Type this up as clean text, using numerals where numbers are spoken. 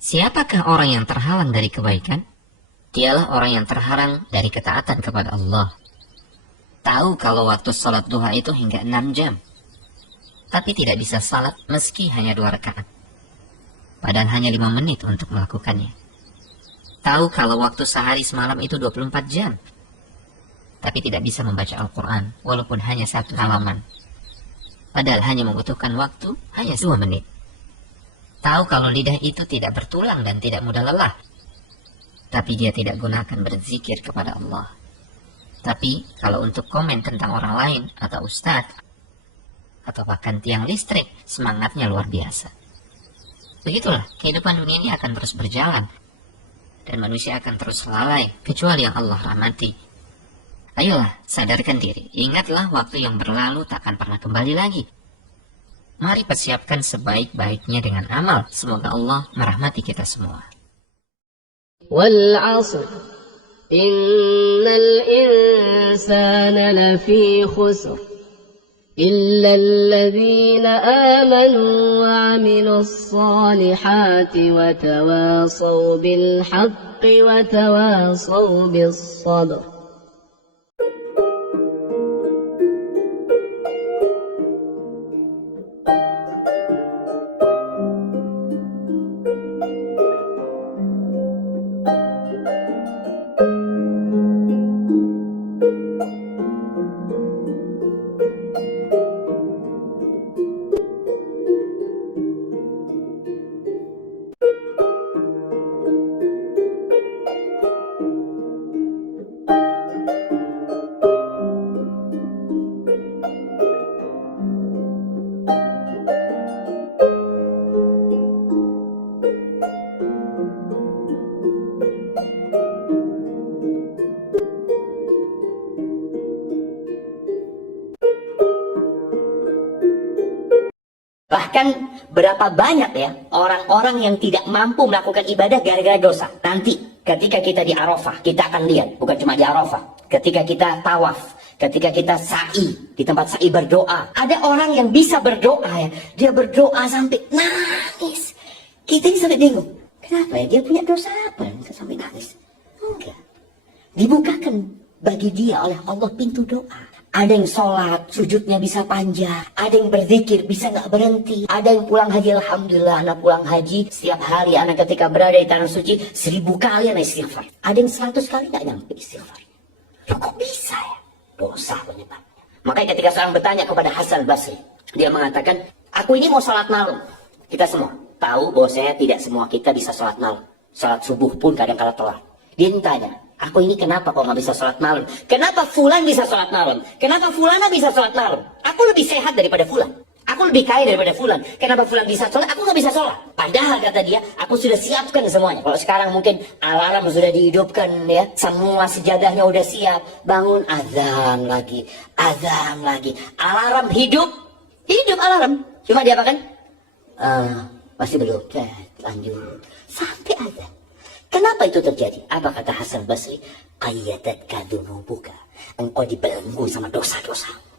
Siapakah orang yang terhalang dari kebaikan? Dialah orang yang terhalang dari ketaatan kepada Allah. Tahu kalau waktu salat duha itu hingga 6 jam, tapi tidak bisa salat meski hanya 2 rakaat. Padahal hanya 5 menit untuk melakukannya. Tahu kalau waktu sehari semalam itu 24 jam, tapi tidak bisa membaca Al-Quran walaupun hanya 1 halaman. Padahal hanya membutuhkan waktu hanya 2 menit. Tahu kalau lidah itu tidak bertulang dan tidak mudah lelah, tapi dia tidak gunakan berzikir kepada Allah. Tapi kalau untuk komen tentang orang lain atau ustadz atau bahkan tiang listrik, semangatnya luar biasa. Begitulah, kehidupan dunia ini akan terus berjalan dan manusia akan terus lalai kecuali yang Allah rahmati. Ayolah, sadarkan diri. Ingatlah waktu yang berlalu tak akan pernah kembali lagi. Mari persiapkan sebaik-baiknya dengan amal. Semoga Allah merahmati kita semua. Wal 'ashr innal insana lafi khusr illa alladhina amanu wa 'amilus salihati wa tawasaw bil haqqi wa tawasaw bis sabr. Bahkan berapa banyak ya orang-orang yang tidak mampu melakukan ibadah gara-gara dosa. Nanti ketika kita di Arafah, kita akan lihat, bukan cuma di Arafah, ketika kita tawaf, ketika kita sa'i, di tempat sa'i berdoa, ada orang yang bisa berdoa ya, dia berdoa sampai nangis. Kita ini sampai bingung, kenapa ya, dia punya dosa apa sampai nangis? Enggak, dibukakan bagi dia oleh Allah pintu doa. Ada yang sholat, sujudnya bisa panjang. Ada yang berzikir, bisa nggak berhenti. Ada yang pulang haji, alhamdulillah anak pulang haji. Setiap hari anak ketika berada di tanah suci, 1000 kali anak istighfar. Ada yang 100 kali nggak nyampe istighfar. Kok bisa ya? Dosa penyebabnya. Makanya ketika seorang bertanya kepada Hasan Basri, dia mengatakan, aku ini mau sholat malam. Kita semua tahu bahwa tidak semua kita bisa sholat malam. Sholat subuh pun kadang-kala telat. Dia tanya, aku ini kenapa kok nggak bisa sholat malam? Kenapa Fulan bisa sholat malam? Kenapa Fulana bisa sholat malam? Aku lebih sehat daripada Fulan. Aku lebih kaya daripada Fulan. Kenapa Fulan bisa sholat? Aku nggak bisa sholat. Padahal kata dia, aku sudah siapkan semuanya. Kalau sekarang mungkin alarm sudah dihidupkan ya, semua sejadahnya udah siap. Bangun, azan lagi, alarm hidup alarm. Cuma dia apa kan? Masih belum. Lanjut sampai azan. Kenapa itu terjadi? Apa kata Hasan Basri? Qayyadatka dzunubuka. Engkau dibelenggu sama dosa-dosa.